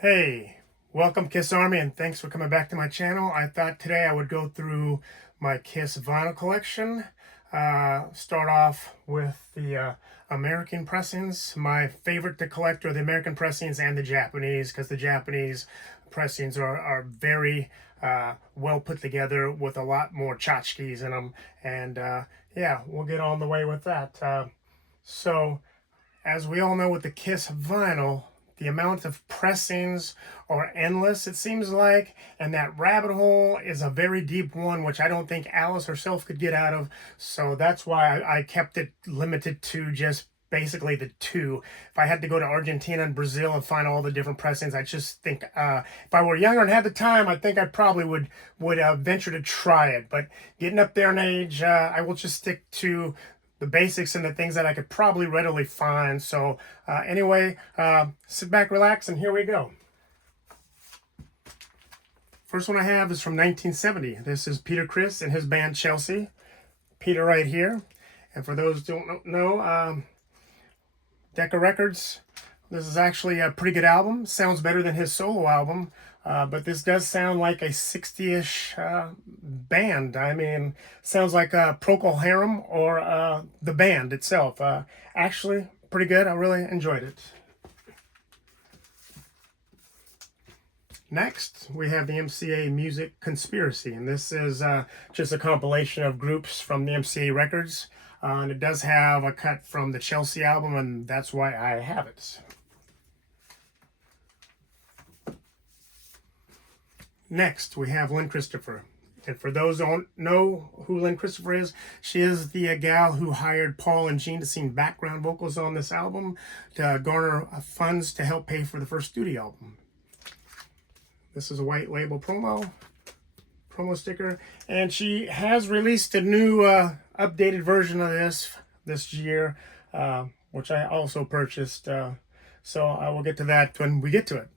Hey, welcome Kiss Army, and thanks for coming back to my channel. I thought today I would go through my Kiss vinyl collection. Start off with the American pressings. My favorite to collect are the American pressings and the Japanese, because the Japanese pressings are very well put together with a lot more tchotchkes in them. And yeah, we'll get on the way with that. So as we all know with the Kiss vinyl, the amount of pressings are endless, it seems like, and that rabbit hole is a very deep one, which I don't think Alice herself could get out of. So that's why I kept it limited to just basically the two. If I had to go to Argentina and Brazil and find all the different pressings, I just think if I were younger and had the time, I think I probably would venture to try it. But getting up there in age, I will just stick to the basics and the things that I could probably readily find. So anyway, sit back, relax, and here we go. First one I have is from 1970. This is Peter Criss and his band Chelsea. Peter right here. And for those who don't know, Decca Records, this is actually a pretty good album. Sounds better than his solo album. But this does sound like a 60-ish band. I mean, sounds like Procol Harum or the band itself. Actually, pretty good. I really enjoyed it. Next, we have the MCA Music Conspiracy, and this is just a compilation of groups from the MCA records. And it does have a cut from the Chelsea album, and that's why I have it. Next, we have Lynn Christopher. And for those who don't know who Lynn Christopher is, she is the gal who hired Paul and Gene to sing background vocals on this album to garner funds to help pay for the first studio album. This is a white label promo sticker. And she has released a new updated version of this year, which I also purchased. So I will get to that when we get to it.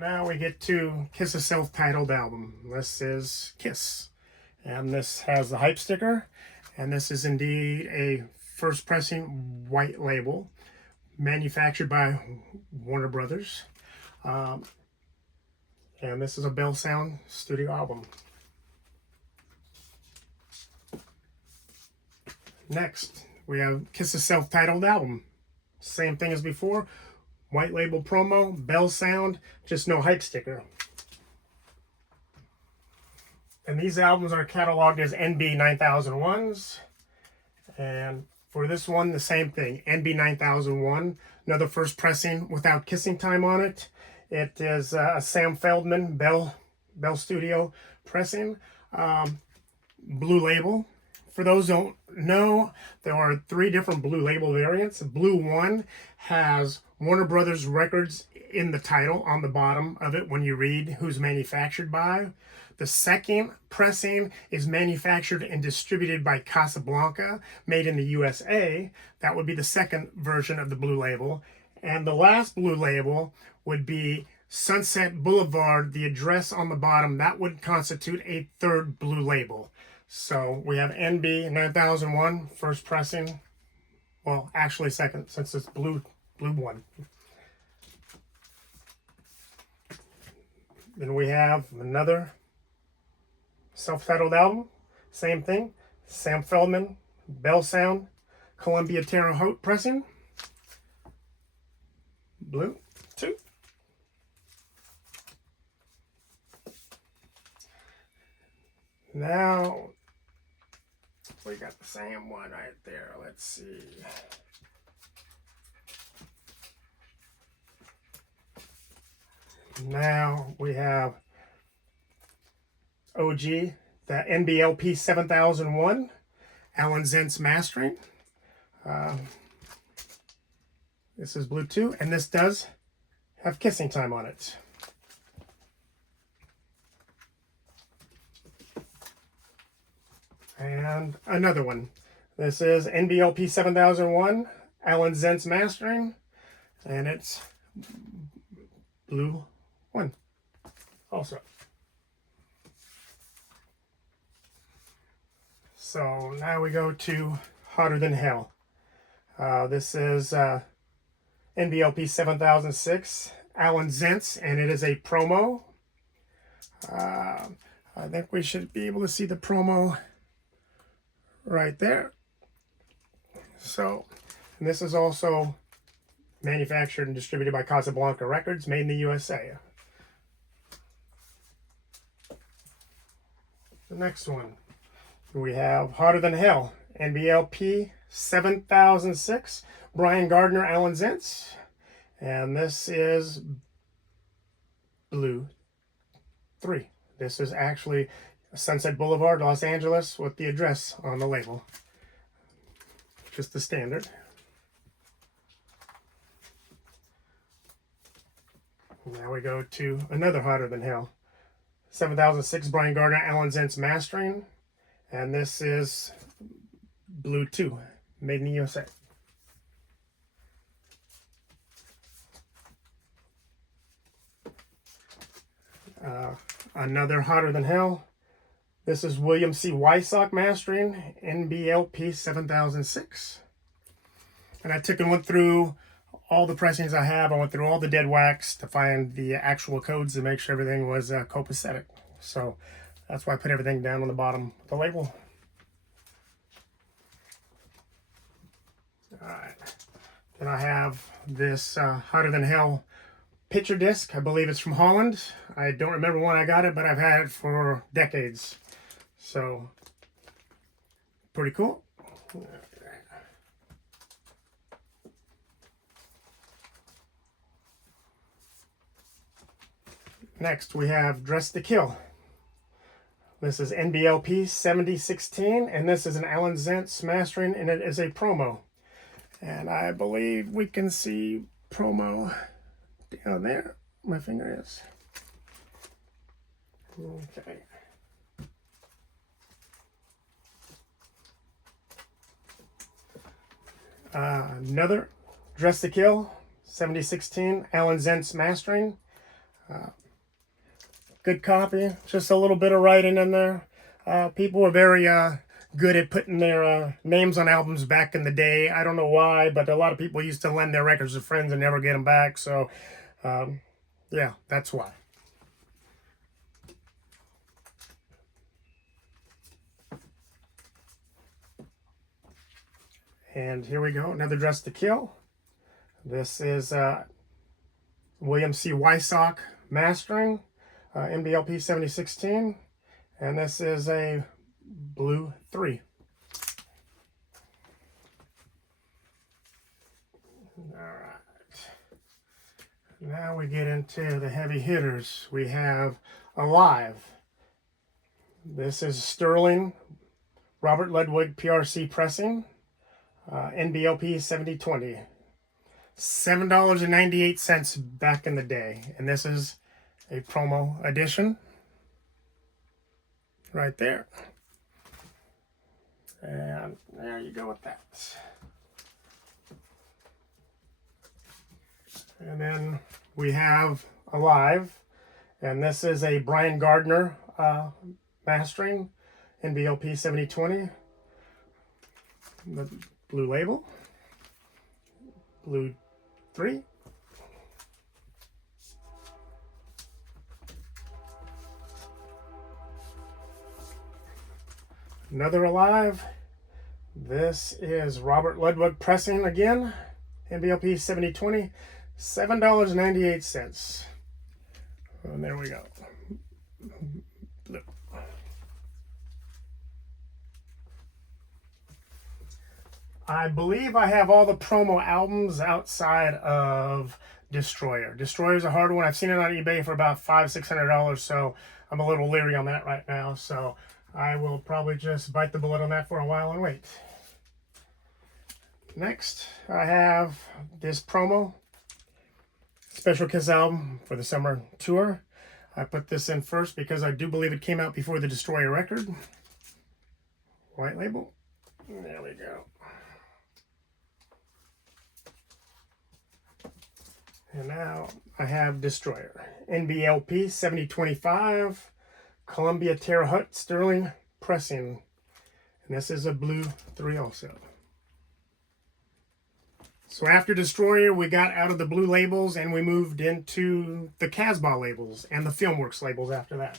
Now we get to Kiss's self-titled album. This is Kiss, and this has the hype sticker, and this is indeed a first pressing white label manufactured by Warner Brothers, and this is a Bell Sound studio album. Next, we have Kiss's self-titled album. Same thing as before. White label promo, Bell Sound, just no hype sticker. And these albums are cataloged as NB 9001s. And for this one, the same thing, NB 9001, another first pressing without kissing time on it. It is a Sam Feldman Bell Studio pressing, blue label. For those who don't know, there are 3 different blue label variants. Blue 1 has Warner Brothers Records in the title on the bottom of it when you read who's manufactured by. The second pressing is manufactured and distributed by Casablanca, made in the USA. That would be the second version of the blue label. And the last blue label would be Sunset Boulevard, the address on the bottom. That would constitute a third blue label. So we have NB 9001, first pressing. Well, actually second, since it's blue 1. Then we have another self-titled album. Same thing. Sam Feldman, Bell Sound, Columbia Terre Haute pressing. Blue 2. Now, we got the same one right there. Let's see. Now we have OG, the NBLP 7001, Alan Zentz mastering. This is blue 2, and this does have kissing time on it. And another one. This is NBLP 7001, Alan Zentz mastering, and it's blue 1 also. So now we go to Hotter Than Hell. This is NBLP 7006 Alan Zentz, and it is a promo. I think we should be able to see the promo right there. So, and this is also manufactured and distributed by Casablanca Records, made in the USA. The next one, we have Hotter Than Hell, NBLP 7006, Brian Gardner, Alan Zentz, and this is Blue 3. This is actually Sunset Boulevard, Los Angeles, with the address on the label. Just the standard. Now we go to another Hotter Than Hell, 7006 Brian Gardner, Alan Zentz mastering, and this is Blue 2, made in the USA. Another Hotter Than Hell. This is William C. Wysock mastering, NBLP 7006. And I took and went through all the pressings I have. I went through all the dead wax to find the actual codes to make sure everything was copacetic. So that's why I put everything down on the bottom of the label. All right. Then I have this Hotter Than Hell picture disc. I believe it's from Holland. I don't remember when I got it, but I've had it for decades. So, pretty cool. Next, we have Dressed to Kill. This is NBLP 7016, and this is an Alan Zentz mastering, and it is a promo. And I believe we can see promo down there. My finger is. Okay. Another Dressed to Kill 7016 Alan Zentz mastering. Good copy, just a little bit of writing in there. People were very good at putting their names on albums back in the day. I don't know why, but a lot of people used to lend their records to friends and never get them back. So, yeah, that's why. And here we go, another Dressed to Kill. This is William C. Wysock mastering, NBLP 7016, and this is a Blue 3. All right. Now we get into the heavy hitters. We have Alive. This is Sterling Robert Ludwig PRC pressing, NBLP 7020. $7.98 back in the day, and this is a promo edition right there. And there you go with that. And then we have Alive, and this is a Brian Gardner mastering, NBLP 7020. The blue label, Blue 3. Another Alive. This is Robert Ludwig pressing again, NBLP 7020, $7.98. And there we go. Blue. I believe I have all the promo albums outside of Destroyer. Destroyer's a hard one. I've seen it on eBay for about $500-600, so I'm a little leery on that right now. So I will probably just bite the bullet on that for a while and wait. Next, I have this promo Special Kiss album for the summer tour. I put this in first because I do believe it came out before the Destroyer record. White label. There we go. And now I have Destroyer. NBLP 7025, Columbia Terre Haute Sterling pressing. And this is a Blue 3 also. So after Destroyer, we got out of the blue labels and we moved into the Casbah labels and the Filmworks labels after that.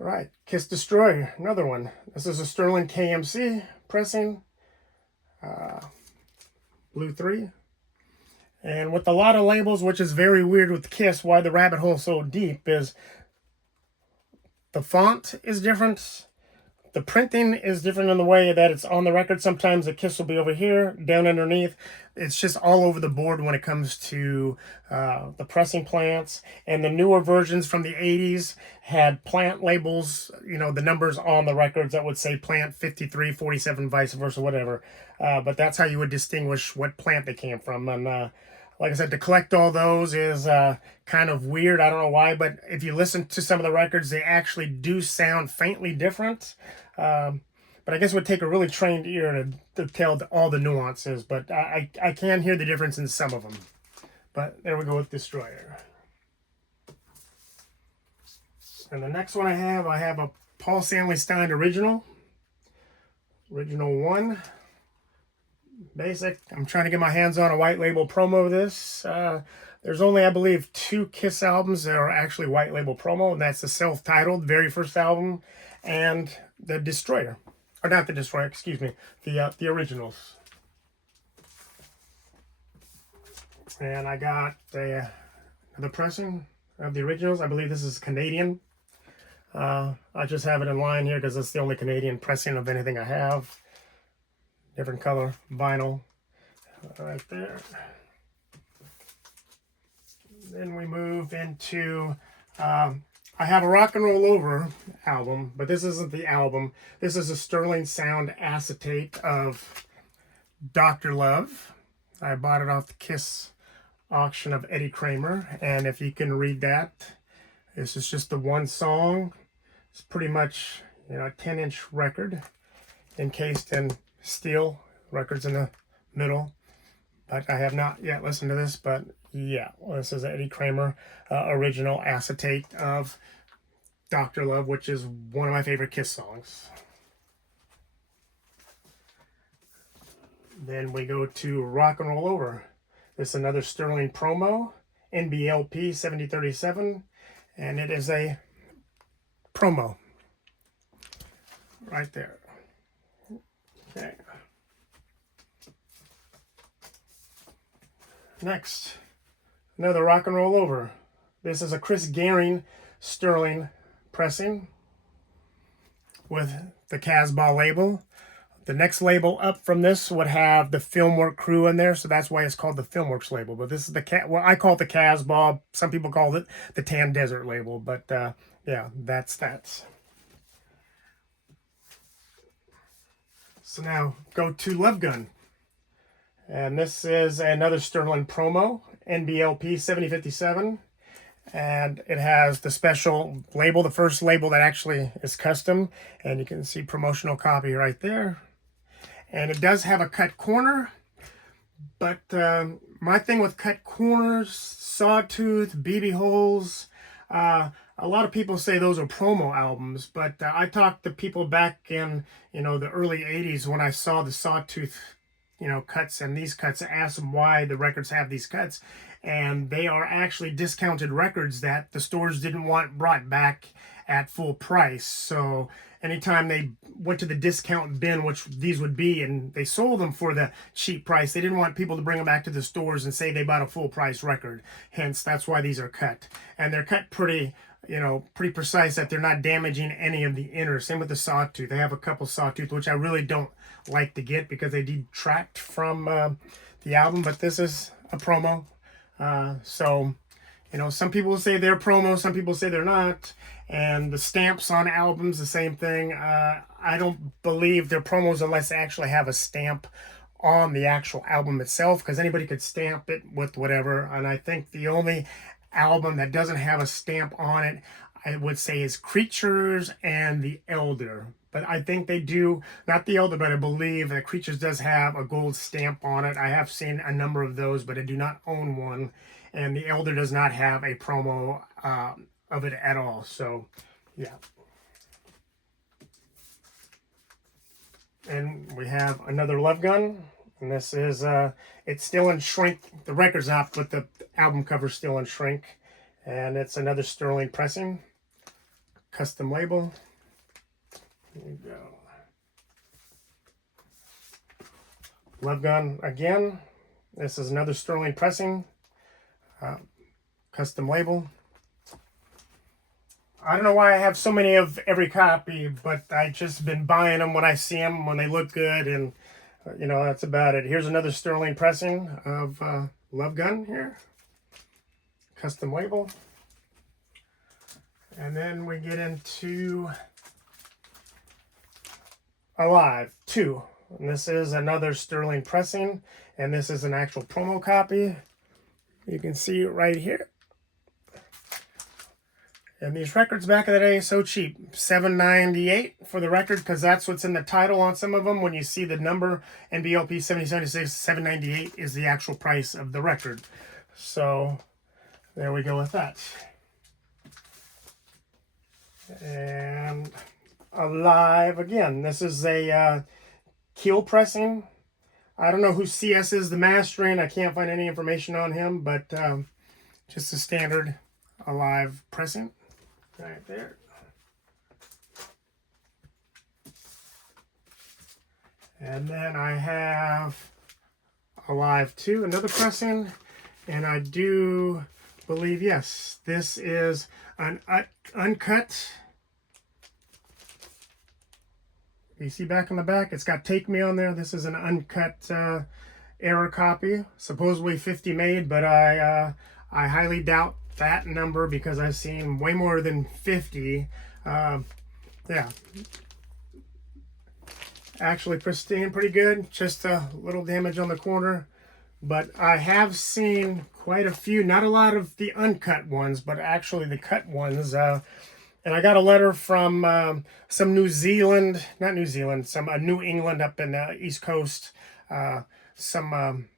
All right, Kiss Destroyer, another one. This is a Sterling KMC pressing, blue 3. And with a lot of labels, which is very weird with Kiss, why the rabbit hole so deep is the font is different. The printing is different in the way that it's on the record. Sometimes the Kiss will be over here, down underneath. It's just all over the board when it comes to the pressing plants. And the newer versions from the 80s had plant labels, you know, the numbers on the records that would say plant 53, 47, vice versa, whatever. But that's how you would distinguish what plant they came from. And like I said, to collect all those is kind of weird. I don't know why, but if you listen to some of the records, they actually do sound faintly different. But I guess it would take a really trained ear to tell all the nuances. But I can hear the difference in some of them. But there we go with Destroyer. And the next one I have a Paul Stanley Stein original. Original 1. Basic. I'm trying to get my hands on a white label promo of this. There's only, I believe, 2 Kiss albums that are actually white label promo, and that's the self-titled, very first album, and the Destroyer. Or not the Destroyer, excuse me, the originals. And I got the pressing of the originals. I believe this is Canadian. I just have it in line here because it's the only Canadian pressing of anything I have. Different color vinyl right there. Then we move into, I have a Rock and Roll Over album, but this isn't the album. This is a Sterling Sound acetate of Dr. Love. I bought it off the Kiss auction of Eddie Kramer, and if you can read that, this is just the one song. It's pretty much, you know, a 10-inch record encased in steel, records in the middle. But I have not yet listened to this, but yeah, this is Eddie Kramer original acetate of Dr. Love, which is one of my favorite Kiss songs. Then we go to Rock and Roll Over. This is another Sterling promo, NBLP 7037, and it is a promo right there. Okay. Next, another Rock and Roll Over. This is a Chris Gehring Sterling pressing with the Casbah label. The next label up from this would have the Filmwork crew in there, so that's why it's called the Filmworks label. But this is the well, I call it the Casbah. Some people call it the Tan Desert label, but yeah, that's that. So now go to Love Gun. And this is another Sterling promo, NBLP 7057. And it has the special label, the first label that actually is custom. And you can see promotional copy right there. And it does have a cut corner. But my thing with cut corners, sawtooth, BB holes, a lot of people say those are promo albums, but I talked to people back in, you know, the early 80s when I saw the sawtooth, you know, cuts and these cuts. I asked them why the records have these cuts, and they are actually discounted records that the stores didn't want brought back at full price. So anytime they went to the discount bin, which these would be, and they sold them for the cheap price, they didn't want people to bring them back to the stores and say they bought a full price record. Hence, that's why these are cut. And they're cut pretty, you know, pretty precise, that they're not damaging any of the inner. Same with the sawtooth. They have a couple sawtooth, which I really don't like to get because they detract from the album, but this is a promo. So, you know, some people say they're promo, some people say they're not. And the stamps on albums, the same thing. I don't believe they're promos unless they actually have a stamp on the actual album itself, because anybody could stamp it with whatever. And I think the only album that doesn't have a stamp on it, I would say, is Creatures and The Elder. But I think they do, not The Elder, but I believe that Creatures does have a gold stamp on it. I have seen a number of those, but I do not own one. And The Elder does not have a promo of it at all. So, yeah. And we have another Love Gun. And this is, it's still in shrink. The record's out, but the album cover's still in shrink. And it's another Sterling pressing. Custom label. There you go. Love Gun again. This is another Sterling pressing. Custom label. I don't know why I have so many of every copy, but I've just been buying them when I see them, when they look good, and you know, that's about it. Here's another Sterling pressing of Love Gun here. Custom label. And then we get into Alive 2. And this is another Sterling pressing, and this is an actual promo copy. You can see it right here. And these records back in the day, so cheap. $7.98 for the record, because that's what's in the title on some of them. When you see the number NBLP 7076, $7.98 is the actual price of the record. So there we go with that. And Alive again. This is a keel pressing. I don't know who CS is the mastering. I can't find any information on him, but just a standard Alive pressing. Right there. And then I have Alive 2, another pressing. And I do believe, yes, this is an uncut. You see back on the back, it's got Take Me on there. This is an uncut error copy. Supposedly 50 made, but I highly doubt that number because I've seen way more than 50. Yeah, actually pristine, pretty good. Just a little damage on the corner, but I have seen quite a few, not a lot of the uncut ones, but actually the cut ones. And I got a letter from some New England up in the East Coast, some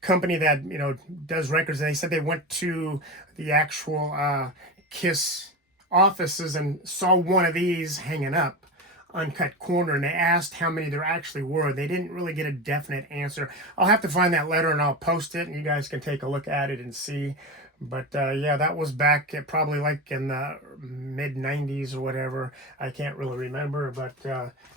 company that, you know, does records, and they said they went to the actual KISS offices and saw one of these hanging up, uncut corner, and they asked how many there actually were. They didn't really get a definite answer. I'll have to find that letter and I'll post it, and you guys can take a look at it and see. But yeah, that was back at probably like in the mid 90s or whatever. I can't really remember, but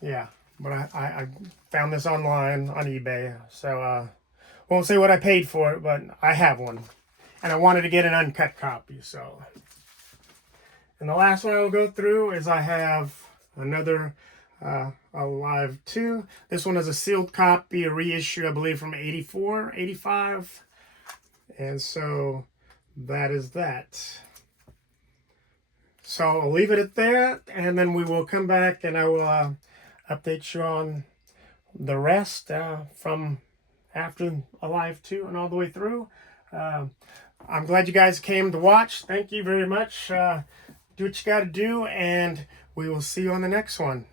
yeah. But I found this online on eBay, so won't say what I paid for it, but I have one. And I wanted to get an uncut copy, so. And the last one I will go through is I have another Alive 2. This one is a sealed copy, a reissue, I believe, from 84, 85. And so that is that. So I'll leave it at that, and then we will come back and I will update you on the rest from after Alive 2 and all the way through. I'm glad you guys came to watch. Thank you very much. Do what you got to do, and we will see you on the next one.